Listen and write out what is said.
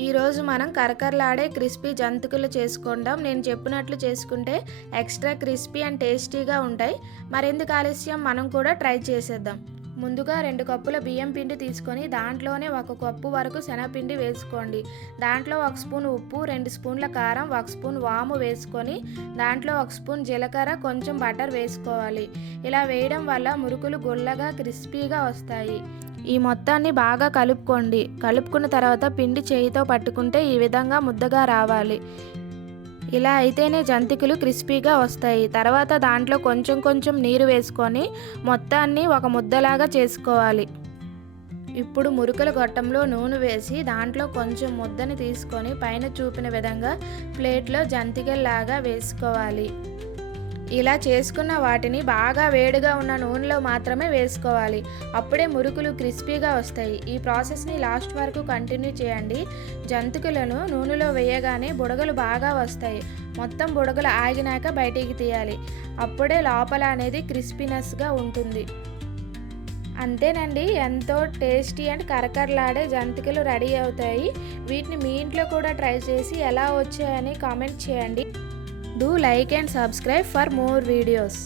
ఈరోజు మనం కరకరలాడే క్రిస్పీ జంతికలు చేసుకుందాం. నేను చెప్పినట్లు చేసుకుంటే ఎక్స్ట్రా క్రిస్పీ అండ్ టేస్టీగా ఉంటాయి. మరెందుకు ఆలస్యం, మనం కూడా ట్రై చేసేద్దాం. ముందుగా 2 కప్పుల బియ్యం పిండి తీసుకొని దాంట్లోనే 1 కప్పు వరకు శనగపిండి వేసుకోండి. దాంట్లో 1 స్పూన్ ఉప్పు, 2 స్పూన్ల కారం, 1 స్పూన్ వాము వేసుకొని దాంట్లో 1 స్పూన్ జీలకర్ర, కొంచెం బటర్ వేసుకోవాలి. ఇలా వేయడం వల్ల మురుకులు గుల్లగా క్రిస్పీగా వస్తాయి. ఈ మొత్తాన్ని బాగా కలుపుకోండి. కలుపుకున్న తర్వాత పిండి చేయితో పట్టుకుంటే ఈ విధంగా ముద్దగా రావాలి. ఇలా అయితేనే జంతికలు క్రిస్పీగా వస్తాయి. తర్వాత దాంట్లో కొంచెం కొంచెం నీరు వేసుకొని మొత్తాన్ని ఒక ముద్దలాగా చేసుకోవాలి. ఇప్పుడు మురుకుల గొట్టంలో నూనె వేసి దాంట్లో కొంచెం ముద్దని తీసుకొని పైన చూపిన విధంగా ప్లేట్లో జంతికల్లాగా వేసుకోవాలి. ఇలా చేసుకున్న వాటిని బాగా వేడిగా ఉన్న నూనెలో మాత్రమే వేసుకోవాలి. అప్పుడే మురుకులు క్రిస్పీగా వస్తాయి. ఈ ప్రాసెస్ని లాస్ట్ వరకు కంటిన్యూ చేయండి. జంతికలను నూనెలో వేయగానే బుడగలు బాగా వస్తాయి. మొత్తం బుడగలు ఆగినాక బయటికి తీయాలి. అప్పుడే లోపల అనేది క్రిస్పీనెస్గా ఉంటుంది. అంతేనండి, ఎంతో టేస్టీ అండ్ కరకరలాడే జంతికలు రెడీ అవుతాయి. వీటిని మీ ఇంట్లో కూడా ట్రై చేసి ఎలా వచ్చాయని కామెంట్ చేయండి. Do like and subscribe for more videos.